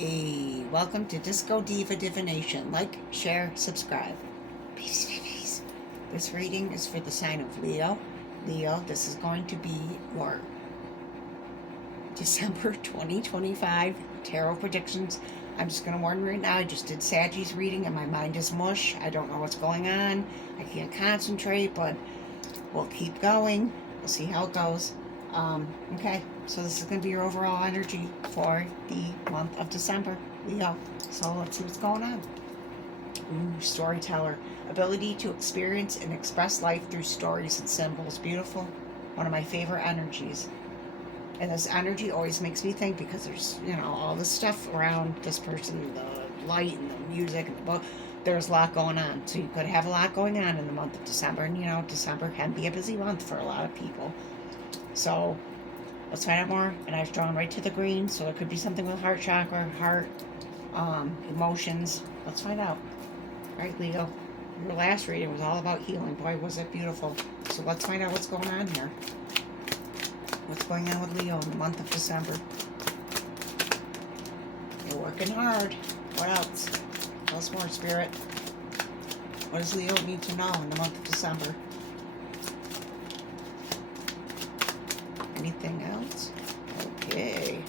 Hey, welcome to Disco Diva Divination. Like, share, subscribe. Peace, peace, peace. This reading is for the sign of Leo. Leo, this is going to be your December 2025 tarot predictions. I'm just going to warn you right now, I just did Sagittarius reading and my mind is mush. I don't know what's going on. I can't concentrate, but we'll keep going. We'll see how it goes. Okay, so this is going to be your overall energy for the month of December, Leo. So let's see what's going on. Ooh, storyteller. Ability to experience and express life through stories and symbols. Beautiful. One of my favorite energies. And this energy always makes me think, because there's, all this stuff around this person, the light and the music and the book. There's a lot going on. So you could have a lot going on in the month of December. And, December can be a busy month for a lot of people. So let's find out more. And I've drawn right to the green, so it could be something with heart chakra, heart, emotions. Let's find out. All right, Leo. Your last reading was all about healing. Boy, was it beautiful. So let's find out what's going on here. What's going on with Leo in the month of December? You're working hard. What else? Tell us more, Spirit. What does Leo need to know in the month of December? Anything else? Okay.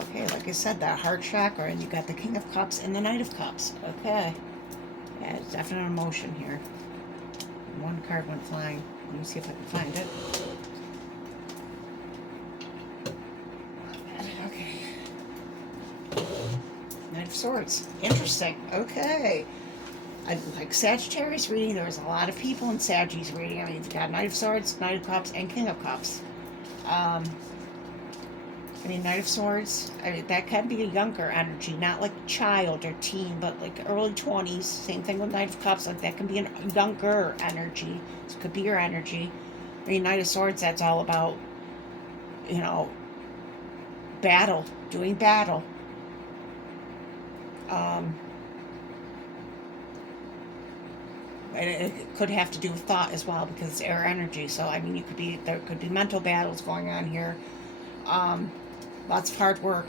Okay, like I said, that heart chakra, and you got the King of Cups and the Knight of Cups. Okay. Yeah, it's definite emotion here. One card went flying. Let me see if I can find it. Okay. Knight of Swords. Interesting. Okay. Like Sagittarius reading, there was a lot of people in Sagittarius reading. I mean, you've got Knight of Swords, Knight of Cups, and King of Cups. Knight of Swords, that can be a younger energy, not like child or teen, but like early 20s. Same thing with Knight of Cups, like that can be a younger energy. This could be your energy. Knight of Swords, that's all about, battle, doing battle. And it could have to do with thought as well, because it's air energy. So, there could be mental battles going on here. Lots of hard work.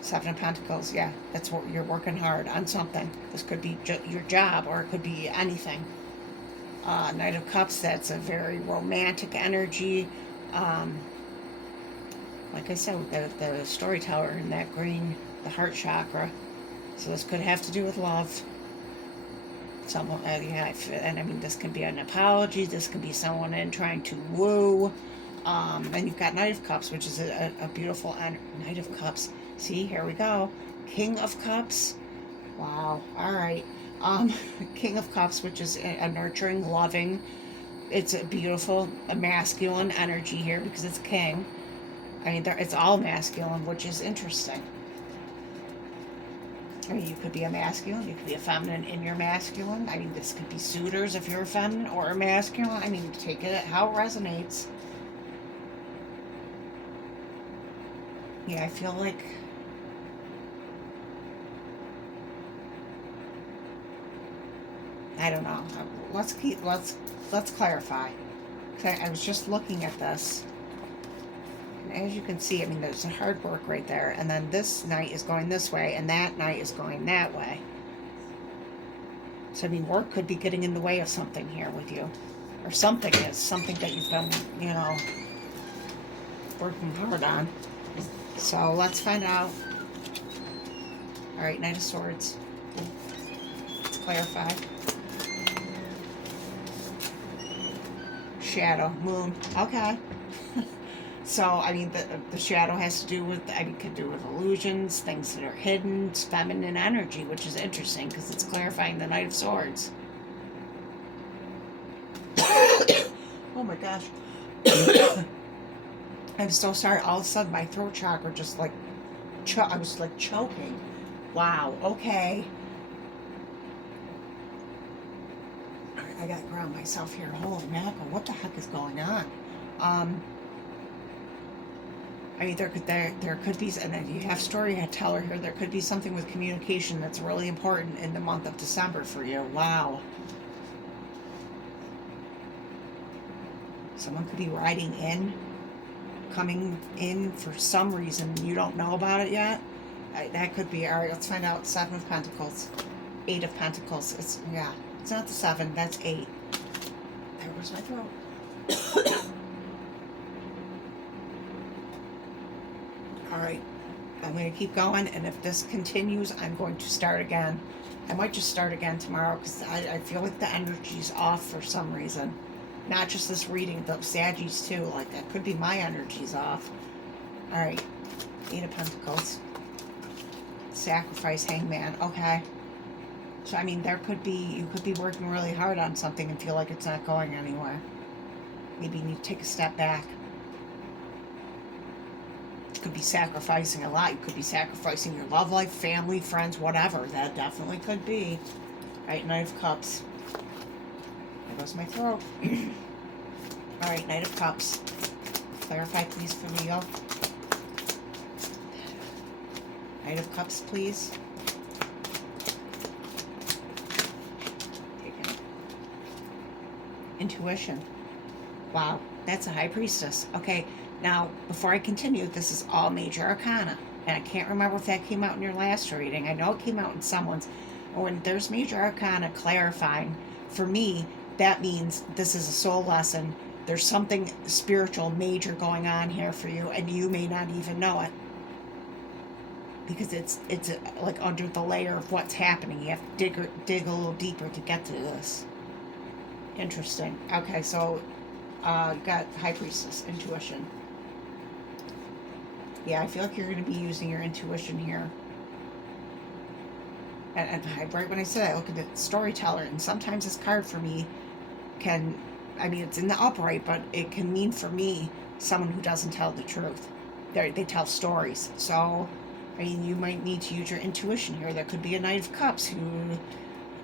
Seven of Pentacles, yeah, that's what you're working hard on something. This could be your job, or it could be anything. Knight of Cups, that's a very romantic energy. Like I said, the storyteller in that green, the heart chakra. So this could have to do with love. Someone, this can be an apology. This can be someone in trying to woo. And you've got Knight of Cups, which is a beautiful Knight of Cups. See, here we go. King of Cups. Wow. All right. King of Cups, which is a nurturing, loving. It's a beautiful, a masculine energy here, because it's king. It's all masculine, which is interesting. You could be a masculine, you could be a feminine in your masculine. This could be suitors if you're a feminine or a masculine. Take it how it resonates. Yeah, I feel like I don't know. Let's clarify. I was just looking at this. And as you can see, there's a hard work right there. And then this knight is going this way, and that knight is going that way. So, work could be getting in the way of something here with you. Or something that you've been, working hard on. So, let's find out. Alright, Knight of Swords. Let's clarify. Shadow, moon. Okay. So, the shadow has to do with, could do with illusions, things that are hidden. It's feminine energy, which is interesting, because it's clarifying the Knight of Swords. Oh my gosh. I'm so sorry. All of a sudden, my throat chakra just I was choking. Wow, okay. I gotta ground myself here. Holy mackerel, what the heck is going on? There could be, and then you have storyteller here. There could be something with communication that's really important in the month of December for you. Wow. Someone could be riding in coming in for some reason. You don't know about it yet. That could be. All right, let's find out. 7 of Pentacles. 8 of Pentacles. It's not the 7. That's 8. There was my throat. All right. I'm going to keep going, and if this continues, I'm going to start again. I might just start again tomorrow because I feel like the energy's off for some reason. Not just this reading, but Saggies too. Like, that could be my energy's off. All right. 8 of Pentacles. Sacrifice, Hangman. Okay. So, I mean, you could be working really hard on something and feel like it's not going anywhere. Maybe you need to take a step back. You could be sacrificing a lot. You could be sacrificing your love life, family, friends, whatever. That definitely could be. All right, Knight of Cups. There goes my throat. All right, Knight of Cups. Clarify, please, for Leo. Knight of Cups, please. Intuition. Wow, that's a High Priestess. Okay, now, before I continue, this is all major arcana. And I can't remember if that came out in your last reading. I know it came out in someone's. When there's major arcana clarifying, for me, that means this is a soul lesson. There's something spiritual major going on here for you, and you may not even know it. Because it's like under the layer of what's happening. You have to dig a little deeper to get to this. Interesting. Okay, so you got High Priestess, intuition. Yeah, I feel like you're going to be using your intuition here. And right when I said I look at the storyteller, and sometimes this card for me can, I mean, it's in the upright, but it can mean for me someone who doesn't tell the truth. They tell stories. So, I mean, you might need to use your intuition here. There could be a Knight of Cups who,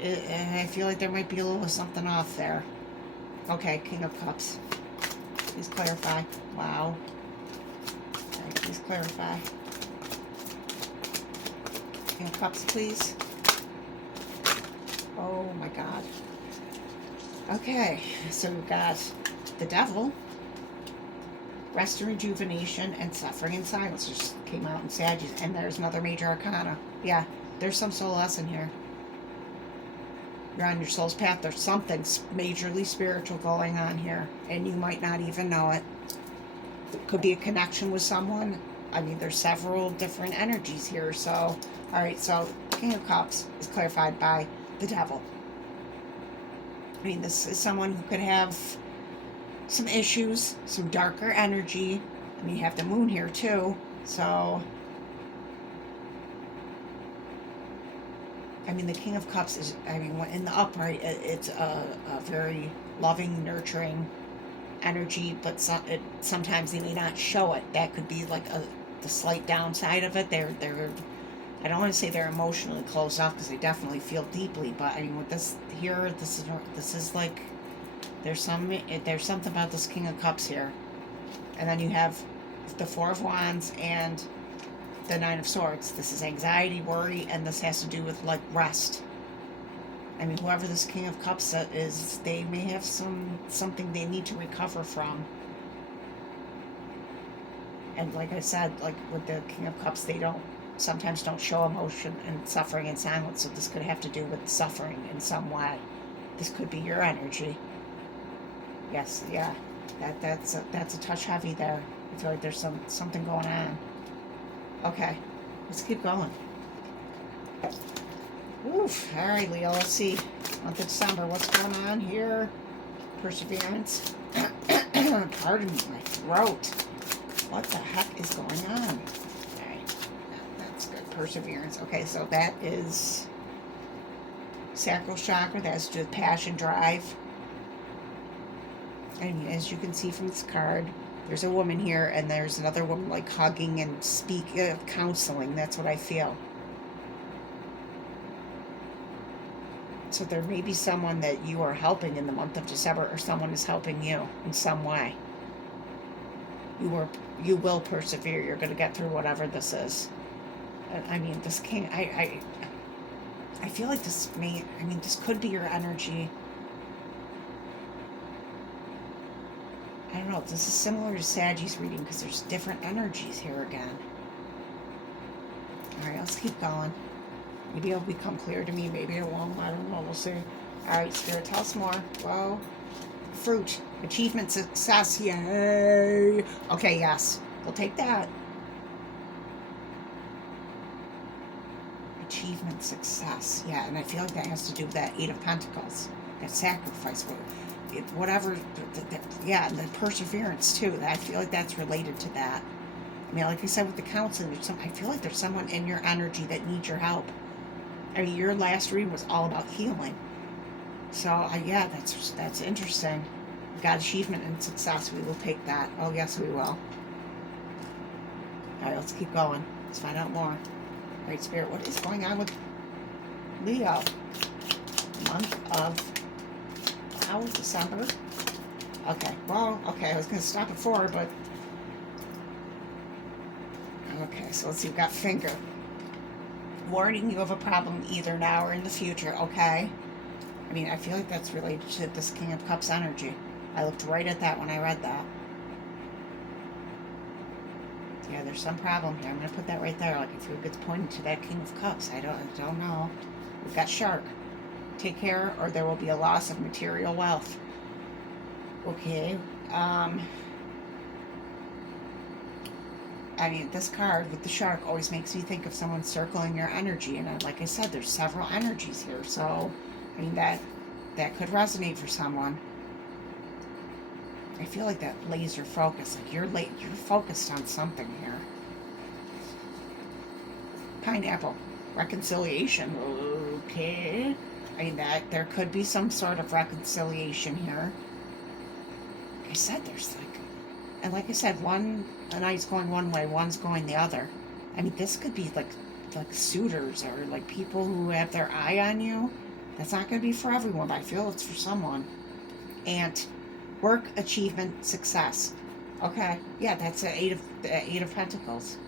I feel like there might be a little something off there. Okay, King of Cups. Please clarify. Wow. All right, please clarify. King of Cups, please. Oh my God. Okay, so we've got the Devil, Rest and Rejuvenation, and Suffering in Silence. Just came out in Saggies, and there's another major arcana. Yeah, there's some soul lesson here. You're on your soul's path. There's something majorly spiritual going on here, and you might not even know it. Could be a connection with someone. I mean, there's several different energies here. So, all right, so King of Cups is clarified by the Devil. I mean, this is someone who could have some issues, some darker energy. I mean, you have the Moon here too. So, I mean, the King of Cups is, I mean, in the upright, it's a very loving, nurturing energy, but sometimes they may not show it. That could be like the slight downside of it. They're I don't want to say they're emotionally closed off, because they definitely feel deeply, but I mean, with this here, this is like, there's something about this King of Cups here. And then you have the Four of Wands and the Nine of Swords. This is anxiety, worry, and this has to do with like rest. I mean, whoever this King of Cups is, they may have something they need to recover from. And like I said, like with the King of Cups, they sometimes don't show emotion and suffering in silence. So this could have to do with suffering in some way. This could be your energy. Yes, yeah, that's a touch heavy there. I feel like there's something going on. Okay, let's keep going. Oof. All right, Leo. Let's see. Month of December. What's going on here? Perseverance. Pardon my throat. What the heck is going on? All right, that's good. Perseverance. Okay, so that is sacral chakra. That's just passion, drive. And as you can see from this card, there's a woman here, and there's another woman like hugging and counseling. That's what I feel. So there may be someone that you are helping in the month of December, or someone is helping you in some way. You will persevere. You're going to get through whatever this is. I mean, this King, I feel like this this could be your energy. I don't know. This is similar to Sagittarius reading because there's different energies here again. All right, let's keep going. Maybe it'll become clear to me. Maybe it won't. I don't know. We'll see. All right, Spirit, tell us more. Well, fruit, achievement, success. Yay. Okay, yes. We'll take that. Achievement, success. Yeah, and I feel like that has to do with that Eight of Pentacles. That sacrifice. Whatever. Yeah, and the perseverance, too. I feel like that's related to that. I mean, like I said with the counseling, I feel like there's someone in your energy that needs your help. I mean, your last read was all about healing. So, yeah, that's interesting. We got achievement and success. We will take that. Oh, yes, we will. All right, let's keep going. Let's find out more. All right, Spirit, what is going on with Leo? Month of, December. Okay, well, okay, I was going to stop at 4, but... Okay, so let's see, we've got finger. Warning you of a problem either now or in the future, okay? I mean, I feel like that's related to this King of Cups energy. I looked right at that when I read that. Yeah, there's some problem here. I'm going to put that right there. Like, if it's pointing to that King of Cups, I don't know. We've got Shark. Take care or there will be a loss of material wealth. Okay. I mean, this card with the shark always makes me think of someone circling your energy. And like I said, there's several energies here. So, I mean, that could resonate for someone. I feel like that laser focus. Like you're focused on something here. Pineapple. Reconciliation. Okay. I mean, there could be some sort of reconciliation here. Like I said, there's like... And like I said, one night's going one way, one's going the other. I mean, this could be like suitors or like people who have their eye on you. That's not going to be for everyone, but I feel it's for someone. And work, achievement, success. Okay, yeah, that's the Eight of Pentacles.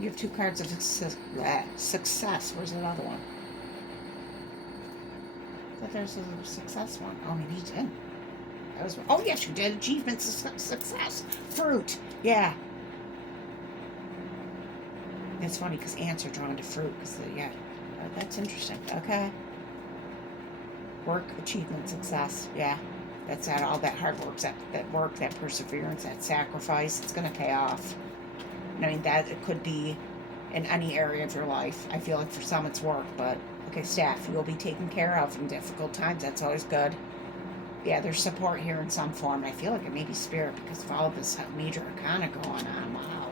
You have 2 cards of success. Where's that other one? I thought there's a success one. Oh, maybe you did. Oh, yes, you did. Achievement, success, fruit. Yeah. It's funny because ants are drawn to fruit. Yeah. That's interesting. Okay. Work, achievement, success. Yeah. That's that. All that hard work, that work, that perseverance, that sacrifice. It's going to pay off. I mean, that it could be in any area of your life. I feel like for some it's work, but okay, staff, you will be taken care of in difficult times. That's always good. Yeah, there's support here in some form. I feel like it may be spirit because of all of this major arcana going on. Wow.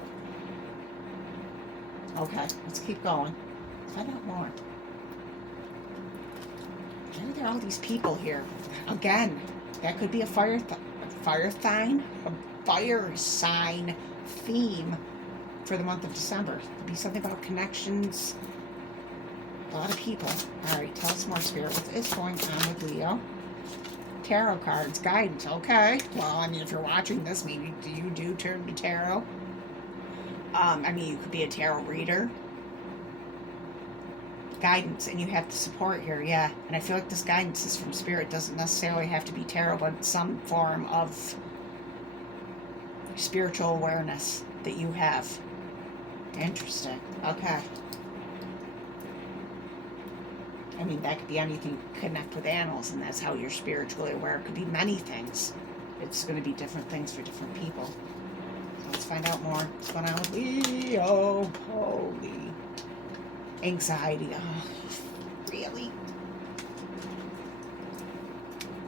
Okay, let's keep going. Let's find out more. Why are there all these people here? Again, that could be a fire sign theme for the month of December. It could be something about connections. A lot of people. All right, tell us more, Spirit. What is going on with Leo? Tarot cards, guidance. Okay. Well, I mean, if you're watching this, maybe you do turn to tarot. I mean, you could be a tarot reader. Guidance, and you have the support here, yeah. And I feel like this guidance is from Spirit. It doesn't necessarily have to be tarot, but some form of spiritual awareness that you have. Interesting. Okay. I mean, that could be anything. Connect with animals, and that's how you're spiritually aware. It could be many things. It's going to be different things for different people. So let's find out more. What's going on with Leo? Holy. Anxiety. Oh, really?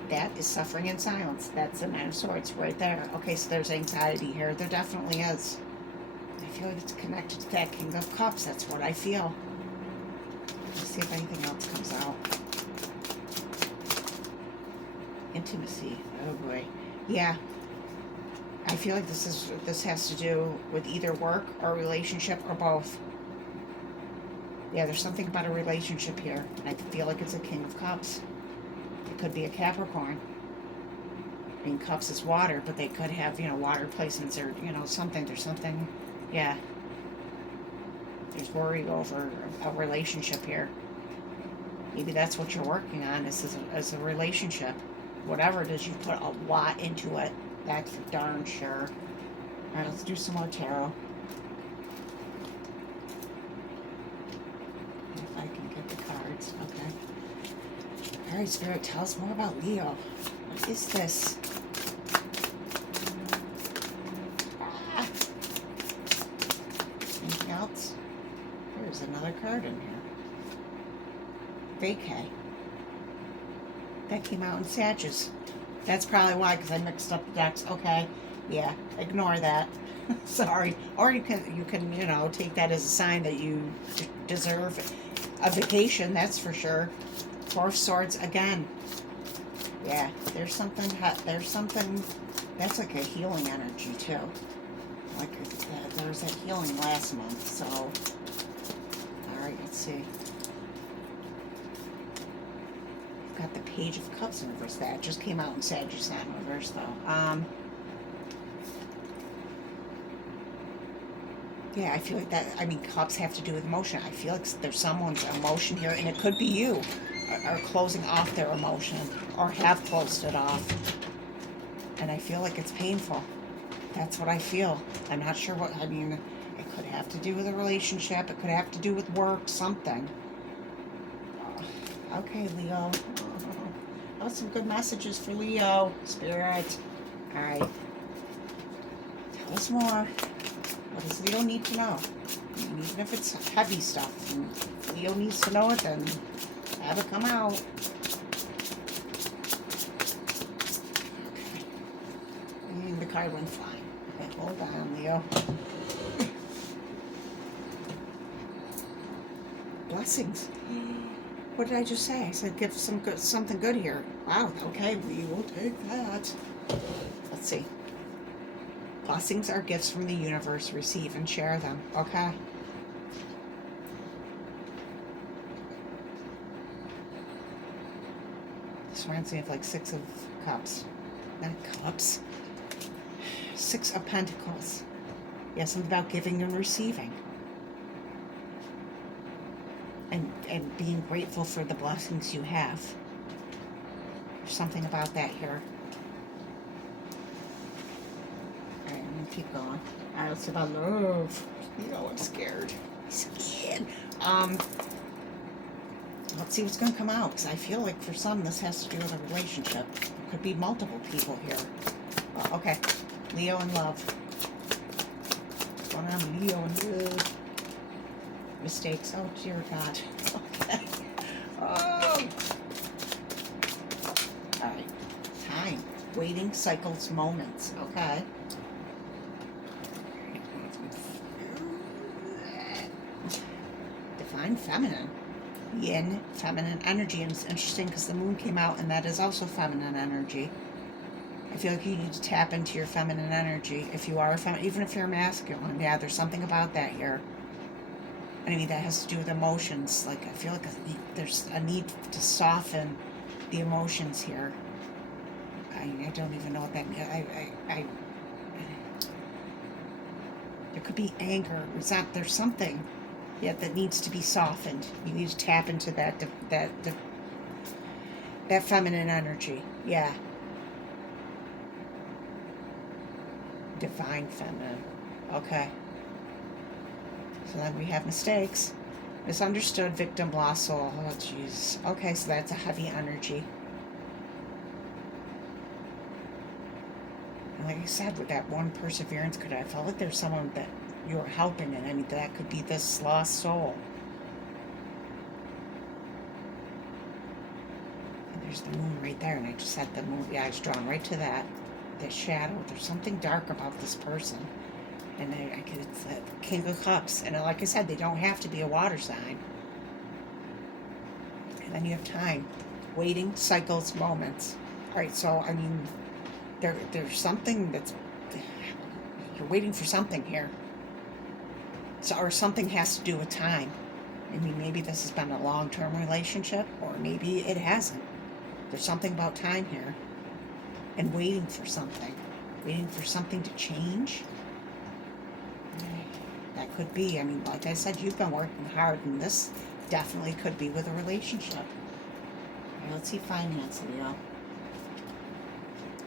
That is suffering in silence. That's the Nine of Swords right there. Okay, so there's anxiety here. There definitely is. I feel like it's connected to that King of Cups. That's what I feel. Let's see if anything else comes out. Intimacy. Oh boy. Yeah. I feel like this has to do with either work or relationship or both. Yeah, there's something about a relationship here. And I feel like it's a King of Cups. It could be a Capricorn. I mean, Cups is water, but they could have, water placements or, something. There's something, yeah. There's worry over a relationship here. Maybe that's what you're working on, is a relationship. whatever it is, you put a lot into it. That's for darn sure. Alright, let's do some more tarot. If I can get the cards, okay. Alright, Spirit, tell us more about Leo. What is this? Ah. Anything else? There's another card in here. Vacay. That came out in Sagittarius. That's probably why, because I mixed up the decks. Okay, yeah, ignore that. Sorry. Or you can take that as a sign that you deserve a vacation. That's for sure. Four of Swords again. Yeah, there's something. That's like a healing energy too. Like there was that healing last month. So, all right, let's see. Got the Page of Cups in reverse. That just came out in Sagittarius, not in reverse though. Yeah, I feel like that. I mean, cups have to do with emotion. I feel like there's someone's emotion here, and it could be you, are closing off their emotion or have closed it off. And I feel like it's painful. That's what I feel. I'm not sure what. I mean, it could have to do with a relationship. It could have to do with work. Something. Okay, Leo. Oh, some good messages for Leo, Spirit. All right. Tell us more. What does Leo need to know? Even if it's heavy stuff, and Leo needs to know it, then have it come out. Okay. And the card went flying. Okay, hold on, Leo. Blessings. What did I just say? I said give something good here. Wow, okay, we will take that. Let's see. Blessings are gifts from the universe. Receive and share them. Okay? This reminds me of like Six of Cups. Not cups. Six of Pentacles. Yeah, something about giving and receiving. And being grateful for the blessings you have. There's something about that here. Alright, I'm gonna keep going. Alright, let's see about love. I'm scared. I'm scared. Let's see what's gonna come out, because I feel like for some this has to do with a relationship. There could be multiple people here. Okay. Leo and love. What's going on with Leo and love? Mistakes. Oh, dear God. Okay. Oh. All right. Time. Waiting, cycles, moments. Okay. Divine feminine. Yin, feminine energy. And it's interesting because the moon came out and that is also feminine energy. I feel like you need to tap into your feminine energy if you are a feminine, even if you're masculine. Yeah, there's something about that here. I mean, that has to do with emotions. Like, I feel like there's a need to soften the emotions here. I don't even know what that means. There could be anger, resentment. There's something, yeah, that needs to be softened. You need to tap into that feminine energy. Yeah. Divine feminine. Okay. So then we have mistakes. Misunderstood, victim, lost soul. Oh, jeez. Okay, so that's a heavy energy. And like I said, with that one perseverance card, I felt like there's someone that you're helping, and I mean, that could be this lost soul. And there's the moon right there, and I just had the moon. Yeah, I was drawn right to that. The shadow. There's something dark about this person. And it's the King of Cups. And like I said, they don't have to be a water sign. And then you have time. Waiting, cycles, moments. All right, so, I mean, there's something that's... You're waiting for something here. So, or something has to do with time. I mean, maybe this has been a long-term relationship, or maybe it hasn't. There's something about time here. And waiting for something. Waiting for something to change. That could be. I mean, like I said, you've been working hard, and this definitely could be with a relationship. Right, let's see finance, Leo.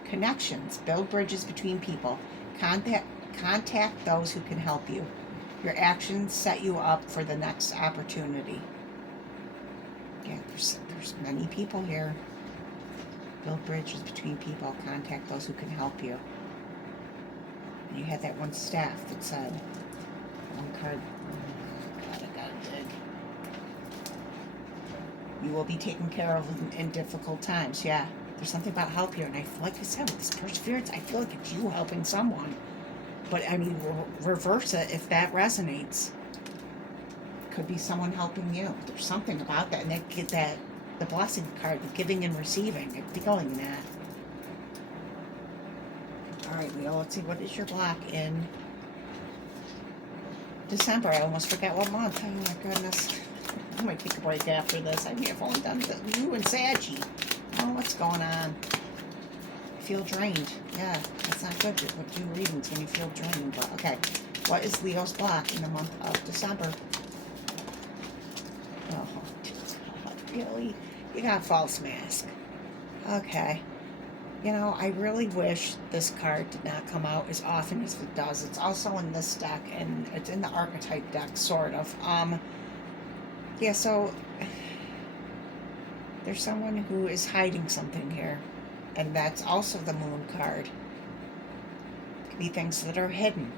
Connections. Build bridges between people. Contact those who can help you. Your actions set you up for the next opportunity. Yeah, there's many people here. Build bridges between people. Contact those who can help you. And you had that one staff that said, one card. God, I gotta dig. You will be taken care of in difficult times. Yeah, there's something about help here, and like I said, with this perseverance, I feel like it's you helping someone. But I mean, reverse it if that resonates. Could be someone helping you. There's something about that, and the blessing card, the giving and receiving, I'm feeling that. All right, Leo. Let's see. What is your block in December? I almost forgot what month. Oh my goodness. I might take a break after this. I mean, I've only done you and Saggy. Oh, what's going on? I feel drained. Yeah, that's not good with you readings when you feel drained. But okay, what is Leo's block in the month of December? Oh, really? You got false mask. Okay. You know, I really wish this card did not come out as often as it does. It's also in this deck, and it's in the archetype deck, sort of. Yeah, so there's someone who is hiding something here, and that's also the moon card. It could be things that are hidden.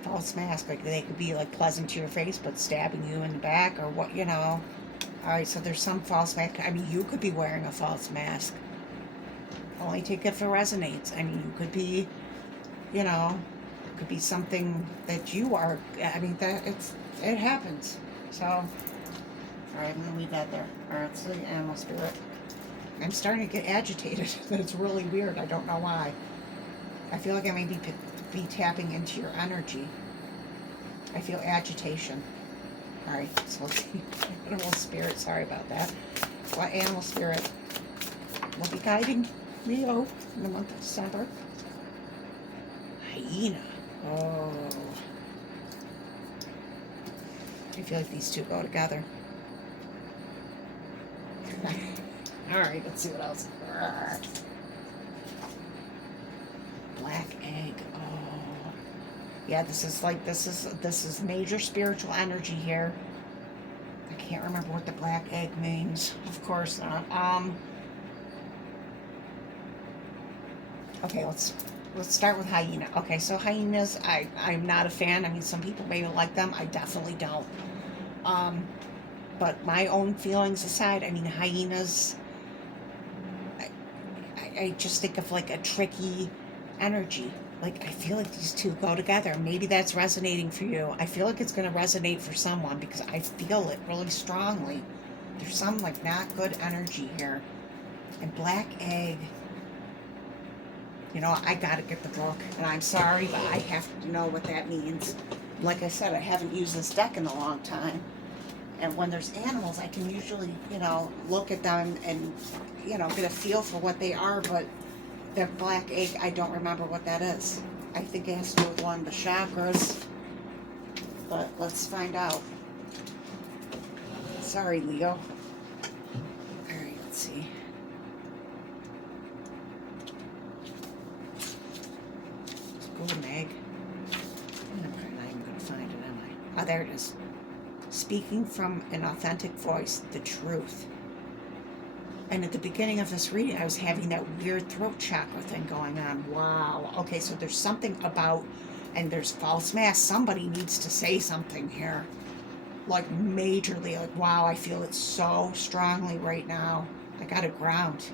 False mask, like they could be like pleasant to your face, but stabbing you in the back, or what, you know. All right, so there's some false mask. I mean, you could be wearing a false mask. Only take it if it resonates. I mean, you could be, you know, it could be something that you are. I mean, it happens. So, all right, I'm gonna leave that there. All right, so the animal spirit. I'm starting to get agitated. That's really weird. I don't know why. I feel like I may be tapping into your energy. I feel agitation. All right, so animal spirit. Sorry about that. What animal spirit will be guiding Leo in the month of December? Hyena. Oh. I feel like these two go together. All right, let's see what else. Black egg. Oh, yeah. This is major spiritual energy here. I can't remember what the black egg means. Of course not. Okay, let's start with hyena. Okay, so hyenas, I'm not a fan. I mean, some people maybe like them. I definitely don't. But my own feelings aside, I mean, hyenas, I just think of like a tricky energy. Like, I feel like these two go together. Maybe that's resonating for you. I feel like it's going to resonate for someone because I feel it really strongly. There's some like not good energy here. And black egg, you know, I gotta get the book, and I'm sorry, but I have to know what that means. Like I said, I haven't used this deck in a long time. And when there's animals, I can usually, you know, look at them and, you know, get a feel for what they are, but the black egg, I don't remember what that is. I think it has to do with one of the chakras, but let's find out. Sorry, Leo. All right, let's see. Golden egg. I'm not even going to find it, am I? Oh, there it is. Speaking from an authentic voice, the truth. And at the beginning of this reading, I was having that weird throat chakra thing going on. Wow. Okay, so there's something about, and there's false mask. Somebody needs to say something here. Like, majorly. Like, wow, I feel it so strongly right now. I got to ground.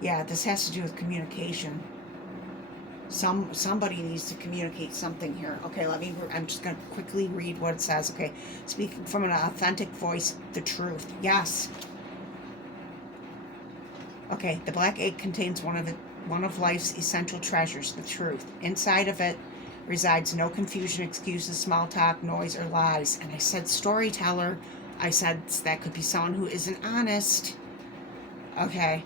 Yeah, this has to do with communication. Somebody needs to communicate something here. Okay, I'm just going to quickly read what it says. Okay, speaking from an authentic voice, the truth. Yes. Okay, the black egg contains one of life's essential treasures, the truth. Inside of it resides no confusion, excuses, small talk, noise, or lies. And I said storyteller. I said that could be someone who isn't honest. Okay.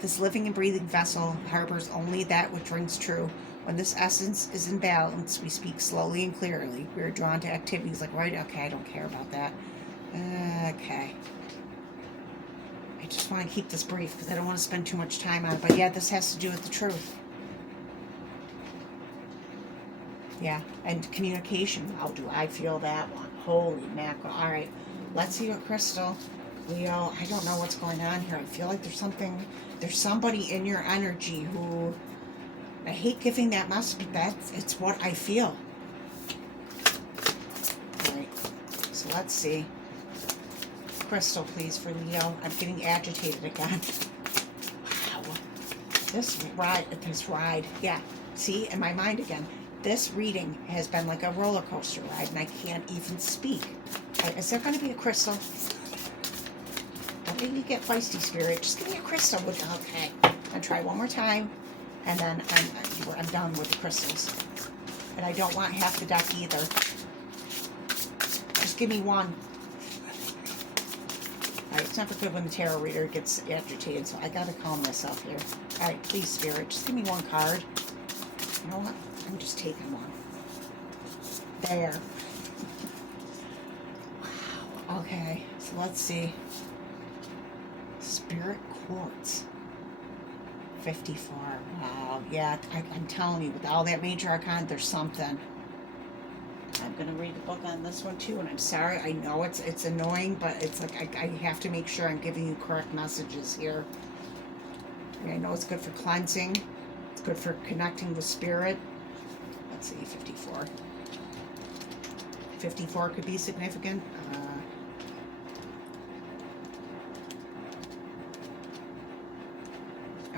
This living and breathing vessel harbors only that which rings true. When this essence is in balance, we speak slowly and clearly. We are drawn to activities like, right, okay, I don't care about that. Okay. I just want to keep this brief because I don't want to spend too much time on it. But yeah, this has to do with the truth. Yeah, and communication. How do I feel that one? Holy mackerel. All right, let's see what Crystal, Leo, I don't know what's going on here. I feel like there's somebody in your energy who, I hate giving that message, but it's what I feel. All right, so let's see. Crystal, please, for Leo. I'm getting agitated again. Wow. This ride. Yeah, see, in my mind again. This reading has been like a roller coaster ride, and I can't even speak. Is there going to be a crystal? Don't make me get feisty, Spirit. Just give me a crystal. Okay. I'll try one more time, and then I'm done with the crystals. And I don't want half the deck either. Just give me one. Alright, it's never good when the tarot reader gets agitated, so I gotta calm myself here. Alright, please, Spirit, just give me one card. You know what? I'm just taking one. There. Wow. Okay, so let's see. Spirit Quartz. 54. Wow. Yeah, I'm telling you, with all that major arcana, there's something. I'm going to read the book on this one too, and I'm sorry. I know it's annoying, but it's like I have to make sure I'm giving you correct messages here. And I know it's good for cleansing. It's good for connecting with spirit. Let's see, 54. 54 could be significant.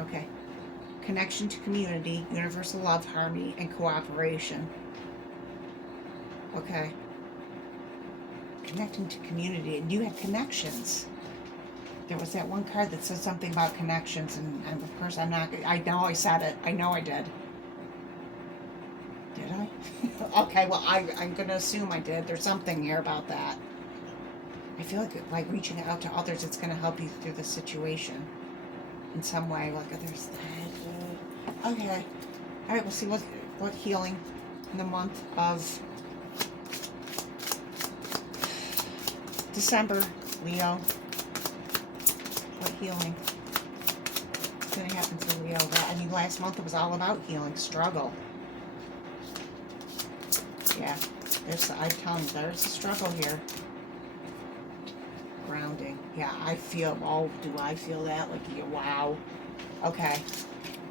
Okay. Connection to community, universal love, harmony, and cooperation. Okay. Connecting to community, and you had connections. There was that one card that said something about connections, and of course I know I said it. I know I did. Did I? Okay, well, I'm going to assume I did. There's something here about that. I feel like reaching out to others, it's going to help you through the situation in some way. Like there's that. Okay. All right, we'll see what healing in the month of December, Leo. What healing is going to happen to Leo? I mean, last month it was all about healing, struggle. Yeah, I'm telling you, there's a struggle here. Grounding. Yeah, I feel, oh, do I feel that? Like, yeah, wow. Okay.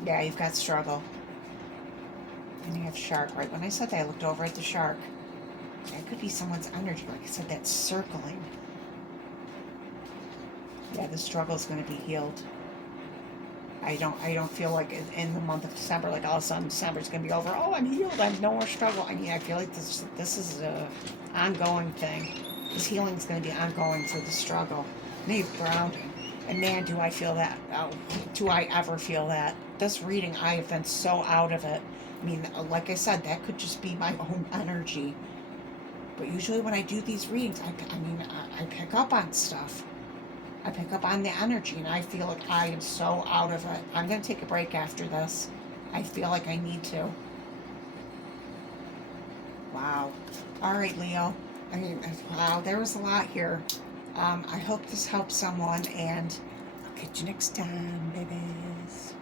Yeah, you've got struggle. And you have shark. Right when I said that, I looked over at the shark. That could be someone's energy. Like I said, that's circling. Yeah, the struggle is going to be healed. I don't feel like in the month of December, like all of a sudden December is going to be over. Oh, I'm healed. I have no more struggle. I mean, I feel like this is a ongoing thing. This healing is going to be ongoing for the struggle. Maybe grounding. And man, do I feel that. Oh, do I ever feel that? This reading, I have been so out of it. I mean, like I said, that could just be my own energy. But usually when I do these readings, I pick up on stuff. I pick up on the energy, and I feel like I am so out of it. I'm going to take a break after this. I feel like I need to. Wow. All right, Leo. I mean, wow, there was a lot here. I hope this helps someone, and I'll catch you next time, babies.